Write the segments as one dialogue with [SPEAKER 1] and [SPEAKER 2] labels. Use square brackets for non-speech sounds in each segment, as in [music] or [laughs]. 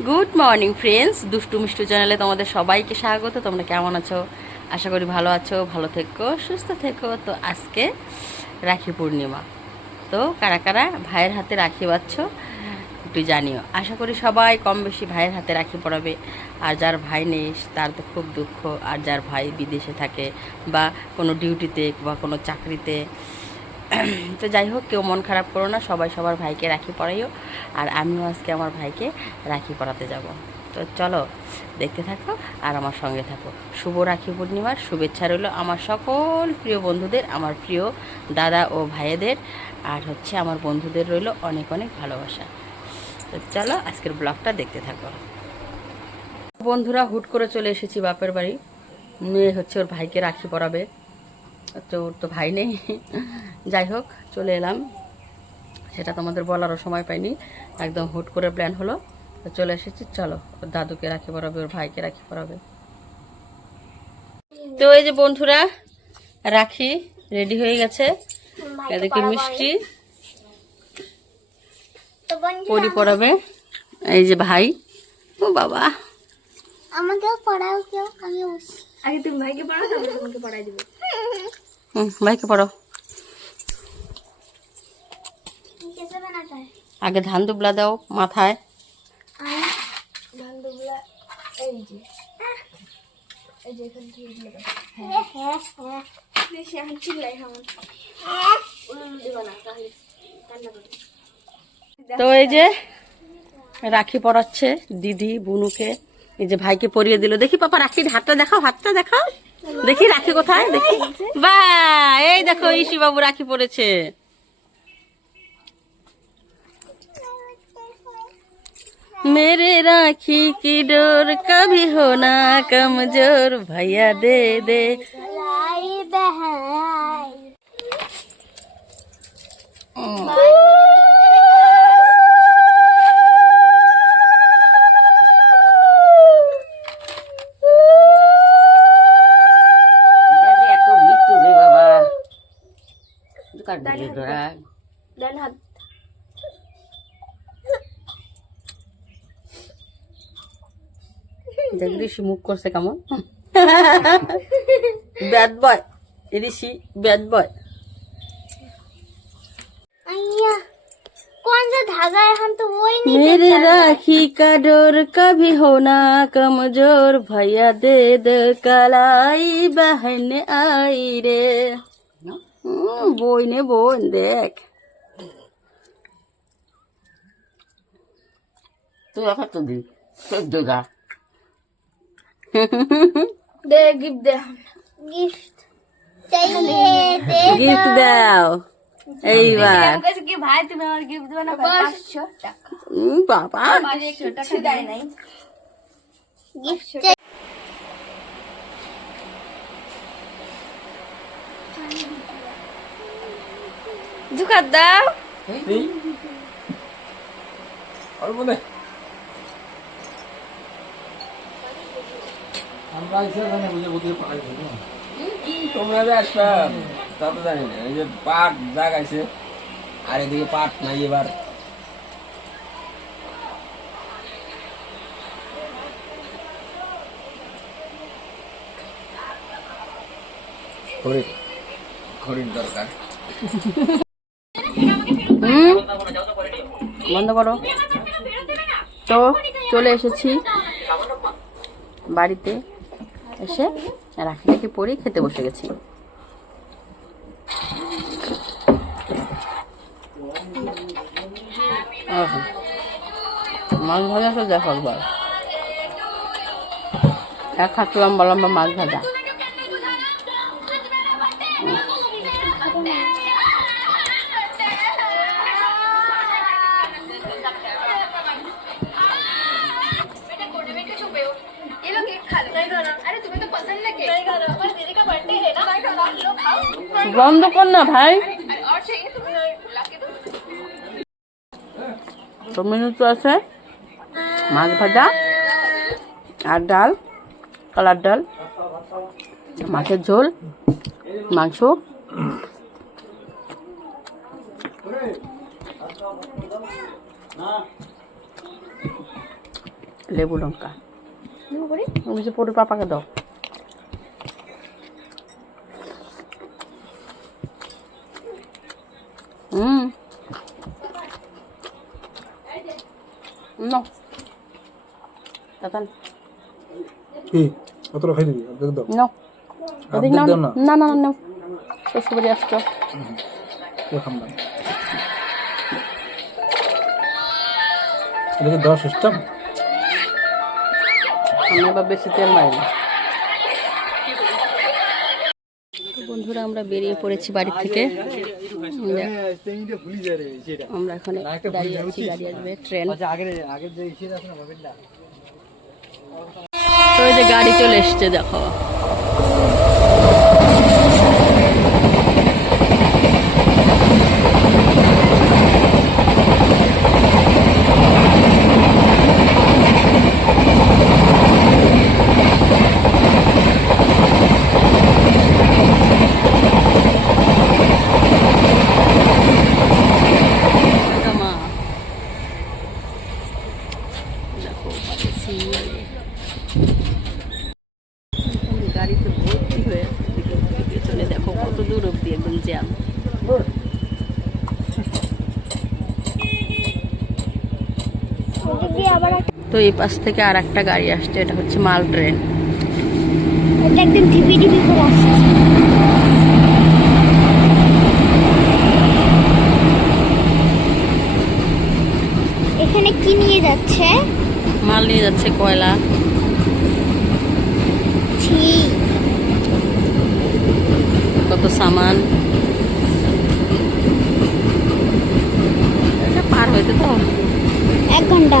[SPEAKER 1] Good morning friends দুষ্টু মিষ্টু চ্যানেলে তোমাদের সবাইকে স্বাগত। তোমরা কেমন আছো? আশা করি ভালো আছো, ভালো থেকো, সুস্থ থেকো। তো আজকে রাখি পূর্ণিমা। তো কারা কারা ভাইয়ের হাতে রাখি পাচ্ছ, একটু জানিও। আশা করি সবাই কম বেশি ভাইয়ের হাতে রাখি পড়াবে আর যার ভাই নেই, তার তো খুব দুঃখ। আর যার ভাই বিদেশে থাকে বা কোনো ডিউটিতে বা কোনো চাকরিতে [clears throat] তো যাই হোক, কেউ মন খারাপ করো না, সবাই সবার ভাইকে রাখি পরাইও। আর আমিও আজকে আমার ভাইকে রাখি পরাতে যাব। তো চলো, দেখতে থাকো আর আমার সঙ্গে থাকো। শুভ রাখি পূর্ণিমার, শুভেচ্ছা রইল আমার সকল প্রিয় বন্ধুদের, আমার প্রিয় দাদা ও ভাইয়েদের, আর হচ্ছে আমার বন্ধুদের রইল অনেক অনেক ভালোবাসা। তো চলো, আজকের ব্লগটা দেখতে থাকো। বন্ধুরা, হুট করে চলে এসেছি বাপের বাড়ি। মেয়ে হচ্ছে ওর ভাইকে রাখি পরাবে। তো ওর তো ভাই নেই। যাই হোক চলে এলাম। সেটা তোমাদের বলারও সময় পাইনি। একদম হুট করে প্ল্যান হলো। তো চলে এসেছি। চলো ওর দাদুকে রাখি পড়াবে ওর ভাইকে রাখি পড়াবে তো এই যে বন্ধুরা রাখি রেডি হয়ে গেছে। এদিকে মিষ্টি পরি পরাবে। এই যে ভাই। ও বাবা।
[SPEAKER 2] আমাকেও পড়াও কেউ আমি
[SPEAKER 3] আগে তুমি ভাইকে পড়াও তারপরে তোমাকে পড়াই দিব।
[SPEAKER 1] হুম ভাইকে পড়ো। আগে ধান দুবলা দাও মাথায়। তো এই যে রাখি পরাচ্ছে দিদি বুনুকে। এই যে ভাইকে পরিয়ে দিল। দেখি পাপা রাখির হাতটা দেখাও হাতটা দেখাও। দেখি রাখি কোথায় দেখি বা এই দেখো ইসি বাবু রাখি পরেছে मेरे राखी की डोर कभी हो ना कमजोर भैया दे दे
[SPEAKER 2] लाई बहन
[SPEAKER 1] কাট দিলে তোরা
[SPEAKER 3] ডান হাত
[SPEAKER 1] দেখ ঋষি মুখ করছে কেমন ব্যাড বয় ঋষি ব্যাড বয়
[SPEAKER 2] अय्या कौन सा धागा है हम तो वो ही नहीं
[SPEAKER 1] मेरे राखी का डोर कभी होना कमजोर भैया दे दे कलाई बहन आई रे হুম, বই নে বোন দেখ। তুই তো দি [laughs]
[SPEAKER 3] গিফট দে।
[SPEAKER 2] গিফট [laughs]
[SPEAKER 1] গিফট দাও। এইবার।
[SPEAKER 3] কি ভাই তুমি
[SPEAKER 2] কিছু
[SPEAKER 3] খাদ দাও
[SPEAKER 4] আর বলে আমরা এসে জানি বুঝে বুঝে পাই তোমরা যে আসবা তা তো জানি না এই যে পাট জাগাইছে আর এদিকে পাট নাই এবার খড়ির খড়ির দরকার
[SPEAKER 1] বন্ধ করো। তো চলে এসেছি বাড়িতে এসে রাখি রাখি পরে খেতে বসে গেছি। মাছ ভাজা তো দেখো একবার। এক হাত লম্বা লম্বা মাছ ভাজা। বন্ধ কর না ভাই। তো তো আছে। মাছ ভাজা আর ডাল কালার ডাল মাছের ঝোল মাংস। লেবু লঙ্কা। যে পাপাকে দাও। হুম নাও তাতান
[SPEAKER 5] কি? অতটা খাই দিবি অর্ধেক দাও।
[SPEAKER 1] নাও এদিক নাও।
[SPEAKER 5] অর্ধেক দাও না।
[SPEAKER 1] না না না নাও। শ্বশুরবাড়ি আসছো।
[SPEAKER 5] খাম না এটা কি দেওয়ার সিস্টেম
[SPEAKER 1] আমি এবার বেশি তেল মারি না। বন্ধুরা আমরা বেরিয়ে পড়েছি বাড়ি থেকে। আমরা এখানে দাঁড়িয়ে আছি গাড়ি আসবে ট্রেন। তো যে গাড়ি চলে এসছে দেখো মা দেখো পাচ্ছি গাড়িতে ভর্তি হয়ে পেছনে দেখো কত দূর অব্দি একদম জ্যাম। তো এই পাশ থেকে আর একটা গাড়ি আসছে এটা হচ্ছে মাল ট্রেন।
[SPEAKER 2] এটা একদম ঢিপি ঢিপি করে আসছে। এখানে কি নিয়ে যাচ্ছে?
[SPEAKER 1] মাল নিয়ে যাচ্ছে কয়লা।
[SPEAKER 2] ছি।
[SPEAKER 1] কত সামান। এটা পার হইতে তো
[SPEAKER 2] এক ঘণ্টা।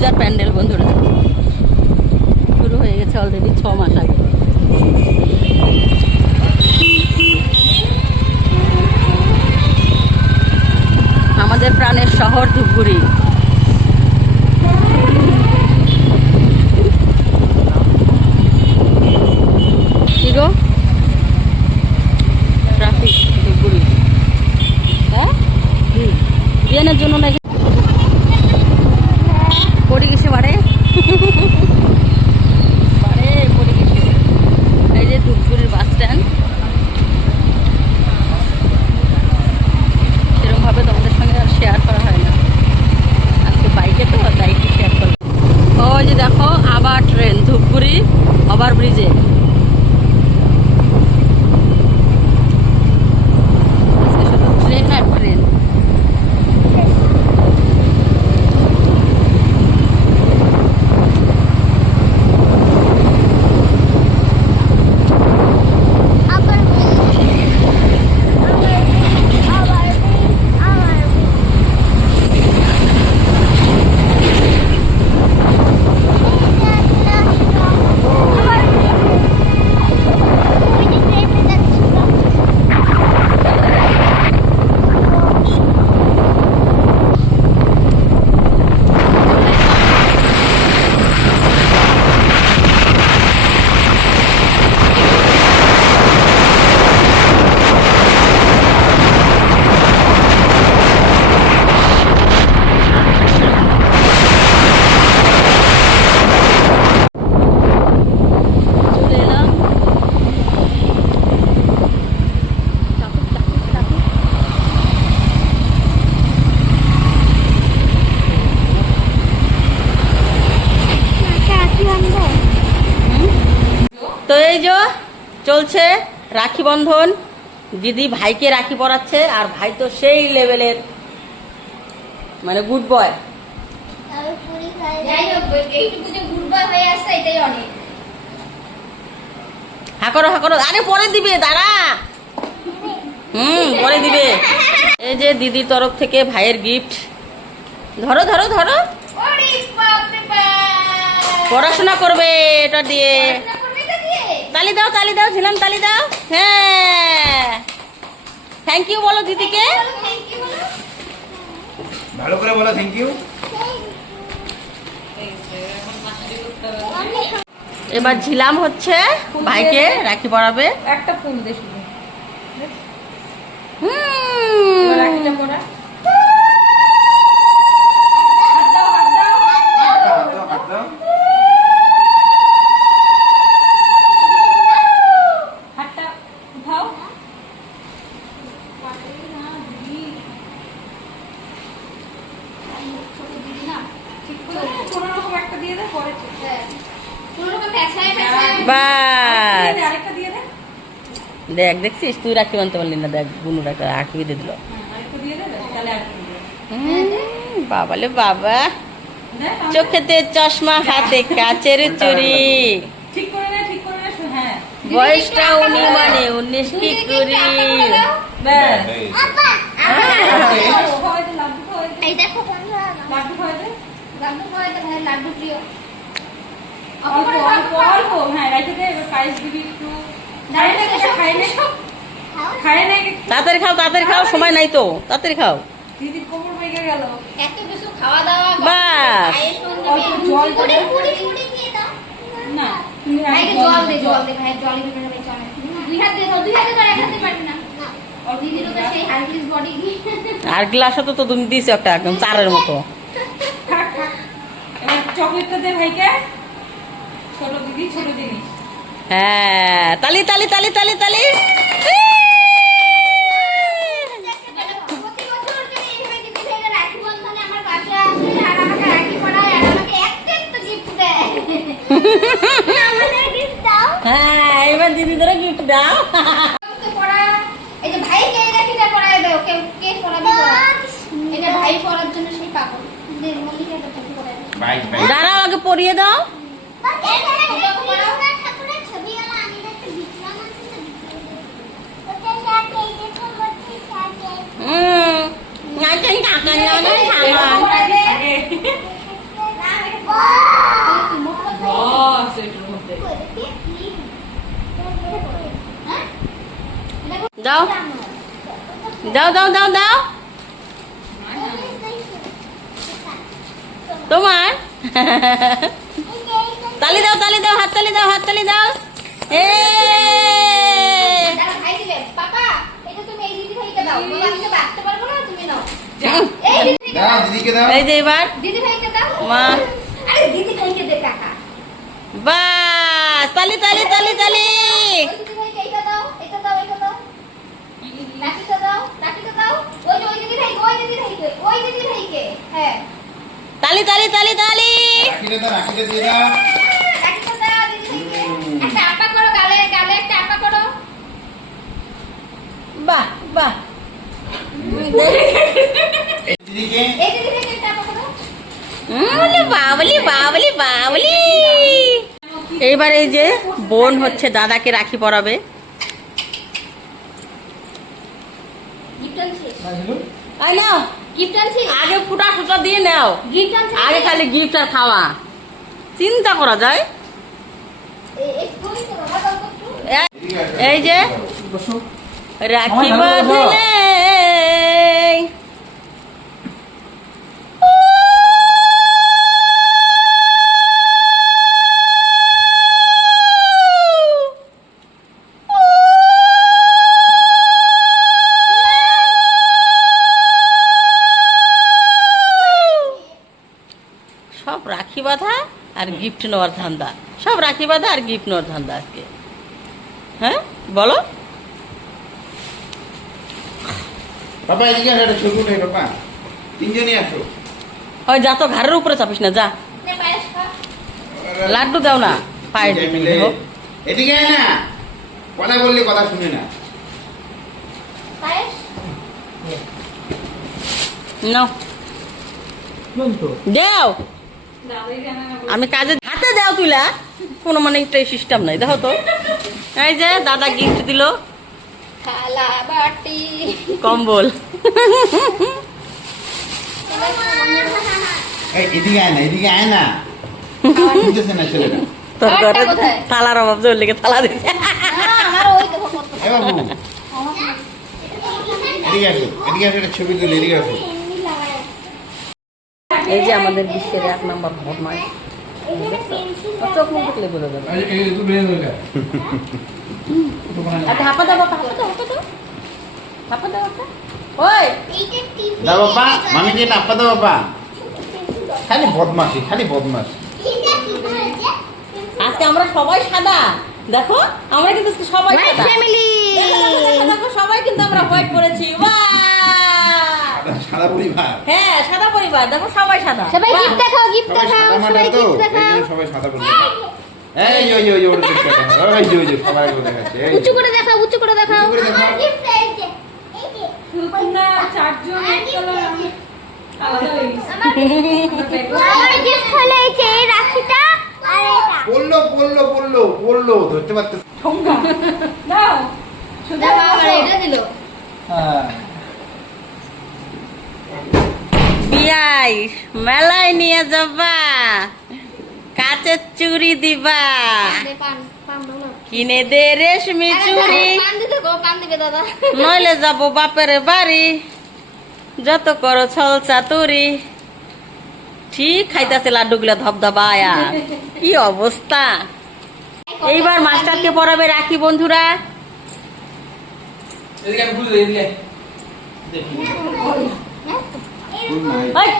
[SPEAKER 1] পূজার প্যান্ডেল বন্ধুরা। শুরু হয়ে গেছে অলরেডি ছ মাস আগে। আমাদের প্রাণের শহর ধূপগুড়ি। কি গো? ট্রাফিক ধূপগুড়ি। হ্যাঁ? বিয়ানের জন্য দিদি ভাইকে রাখি পরাচ্ছে আর ভাই তো সেই লেভেলের মানে গুড বয়
[SPEAKER 2] আমি পুরি খাই।
[SPEAKER 3] যাই হোক এইটুকু যে গুড়বা হয়ে আসছে এটাই অনেক।
[SPEAKER 1] হা করো হা করো। আরে পরে দিবে দাঁড়া। হুম পরে দিবে। এই যে দিদির তরফ থেকে ভাইয়ের গিফট ধরো ধরো ধরো। পড়াশোনা করবে এটা দিয়ে
[SPEAKER 3] পড়াশোনা করবে এটা দিয়ে?
[SPEAKER 1] তালি দাও তালি দাও ঝিলাম তালি দাও। হ্যাঁ। থ্যাংক ইউ বলো দিদিকে।
[SPEAKER 4] ভালো করে বলো থ্যাংক ইউ
[SPEAKER 1] এবার ঝিলাম হচ্ছে ভাইকে রাখি পরাবে।
[SPEAKER 3] একটা ফুল দে শুধু।
[SPEAKER 1] হুম।
[SPEAKER 3] রাখিটা পরা হাতটা উঠাও কোনো রকম একটা দিয়ে দে পরে কোনো রকম পেছায় পেছায়
[SPEAKER 1] বাস।
[SPEAKER 3] আরেকটা দিয়ে দে
[SPEAKER 1] দেখ দেখছিস? তুই রাখি বানতে পারলি না দেখ বুনু রাখি রাখি দিয়ে দিল বাবালে বাবা চোখেতে চশমা হাতে কাচের চুরি
[SPEAKER 3] ঠিক করে নে ঠিক করে নে শু- হ্যাঁ।
[SPEAKER 1] বয়সটা উনি মানে উনিশ কি
[SPEAKER 3] খাওয়াই দে
[SPEAKER 2] এই দেখো
[SPEAKER 3] লাড্ডু খাওয়াই
[SPEAKER 2] লাড্ডু খাওয়াই ভাই লাড্ডু প্রিয়।
[SPEAKER 3] অল্প অল্প অল্প হ্যাঁ দে এবার পায়েস দিবি একটু। খাই না কিছু খাই না।
[SPEAKER 2] খাও
[SPEAKER 3] খাই না কিছু
[SPEAKER 1] তাড়াতাড়ি খাও তাড়াতাড়ি খাও সময় নাই তো। তাড়াতাড়ি খাও।
[SPEAKER 3] দিদির কোমর বেগে গেল।
[SPEAKER 2] এত কিছু খাওয়া দাওয়া
[SPEAKER 1] বাস।
[SPEAKER 3] অল্প জল
[SPEAKER 2] পুরি পুরি পুরি দিয়ে দাও।
[SPEAKER 3] না তুমি আগে
[SPEAKER 2] জল দে জল দে ভাই জল দিতে হবে চলে দুই হাত দিয়ে দাও দুই হাতে ধরে এক হাতে না। আর দিদিরও তো সেই হার্কিউলিস বডি
[SPEAKER 1] আর গ্লাসও তো তুমি দিয়েছ একটা একদম চারের মতো।
[SPEAKER 3] চকলেটটা দে ভাইকে। ছোট দিদি ছোট জিনিস
[SPEAKER 1] হ্যাঁ তালি তালি তালি তালি তালি
[SPEAKER 2] প্রতি বছর যদি এইভাবে দিদি ভাইরা রাখি বন্ধনে আমার বাসায় আসে আর আমাকে রাখি পরায় আর আমাকে একটা একটা গিফট দেয় আমাদের গিফট দাও
[SPEAKER 1] হ্যাঁ এবার দিদিদেরও গিফট দাও
[SPEAKER 3] তো পড়া এই যে ভাইকে এই রাখিটা পড়ায় দাও কে কে পড়াবে পড়া এটা ভাই পড়ার জন্য সেই পাগল দে মল্লিকা এটা তোকে পড়ায় দে।
[SPEAKER 4] বাইক বাইক
[SPEAKER 1] দাঁড়াও আগে পরিয়ে দাও
[SPEAKER 2] ঠাকুরের ছবি গেল আমি একটা বিক্রম আছে
[SPEAKER 1] তালি দাও তালি দাও হাত তালি দাও হাত তালি দাও। এ
[SPEAKER 3] এই দিদি ভাইকে দাও। বলো আমি তো বাঁচতে পারব না তুমি নাও।
[SPEAKER 1] হুম। এইবার এই যে বোন হচ্ছে দাদাকে রাখি পরাবে। আগে ফুটা ফুটা দিয়ে নাও। আগে খালি গিফট আর খাওয়া। চিন্তা করা যায়।
[SPEAKER 3] এই
[SPEAKER 1] যে রাখি বাঁধলে সব রাখি বাঁধা আর গিফট নেওয়ার ধান্দা। সব রাখি বাঁধা আর গিফট নেওয়ার ধান্দা আজকে। হ্যাঁ? বলো।
[SPEAKER 4] বাবা এদিকে একটা ছবি উঠে বাবা তিনজনই আসো।
[SPEAKER 1] ওই যা তো ঘরের উপরে চাপিস না যা।
[SPEAKER 3] নে পায়েস খা।
[SPEAKER 1] লাড্ডু দাও না
[SPEAKER 4] এদিকে না।
[SPEAKER 6] কথা বললে কথা শুনে না।
[SPEAKER 3] পায়েস?
[SPEAKER 1] নাও।
[SPEAKER 5] জান
[SPEAKER 1] দেও। আমি কাজে হাতে দাও তুইলা। কোনো মানে একটা সিস্টেম নাই দেখো তো। এই যে দাদা গিফট দিল। কম্বল।
[SPEAKER 6] এই এদিকে আয় না এদিকে আয় না। বুঝতেছে না ছেলেটা।
[SPEAKER 1] তোর ঘরে থালার অভাব জোর লেগে থালা দিচ্ছে
[SPEAKER 6] ছবি তুলে এদিকে আসো।
[SPEAKER 1] এই যে আমাদের বিশ্বের এক নম্বর বদমাই চোখ মুখ দেখলে বলে দেবে হাপা দাও দাও। হাপা দাও হাপা দাও। হাপা ওই!
[SPEAKER 6] দা বাবা মামিকে না দা বাবা। খালি বদমাসি খালি বদমাসি
[SPEAKER 1] আজকে আমরা সবাই সাদা। দেখো আমরা কিন্তু সবাই সাদা। সবাই কিন্তু আমরা হোয়াইট করেছি বাহ!
[SPEAKER 6] সারা পরিবার।
[SPEAKER 1] হ্যাঁ সাদা পরিবার। দেখো সবাই সাদা।
[SPEAKER 3] সবাই গিফট দেখাও গিফট দেখাও সবাই গিফট দেখাও।
[SPEAKER 6] সবাই সাদা পরিবার এই ওই ওই ওর দেখতে দেখো ওই যে ওই সবাই ওর দেখাচ্ছে
[SPEAKER 3] উঁচু করে দেখাও উঁচু করে দেখাও।
[SPEAKER 6] উঁচু করে দেখাও।
[SPEAKER 2] আমার গিফট হলো এই যে এই রাখিটা আর এটা।
[SPEAKER 6] পড়ল পড়ল পড়ল পড়ল ধরতে
[SPEAKER 3] এটা দিল।
[SPEAKER 1] বিয়াই মেলায় নিয়ে যাবা। কাচের চুড়ি দিবা। কিনে দে রেশমি
[SPEAKER 3] দাদা।
[SPEAKER 1] নইলে যাব বাপের বাড়ি। যত করো ছল চাতুরি। ঠিক খাইতাছে লাড্ডুগুলা ধবধবায়া। কি অবস্থা? এইবার মাস্টারকে পড়াবে রাখি বন্ধুরা।
[SPEAKER 4] এদিকে আমি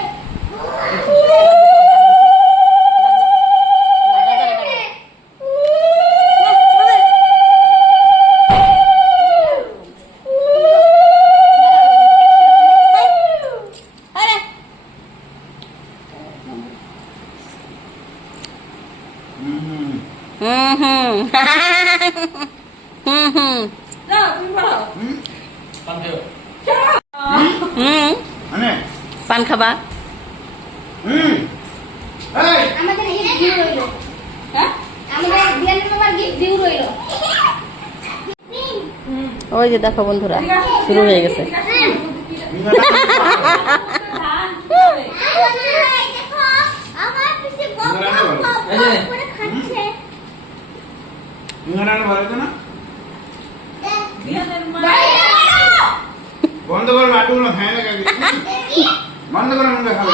[SPEAKER 3] ডিউ রইল।
[SPEAKER 1] ওই যে দেখো বন্ধুরা শুরু হয়ে গেছে।
[SPEAKER 4] যে।
[SPEAKER 2] করে খাচ্ছে
[SPEAKER 6] ইংরাজি বলে 만나가는 거야.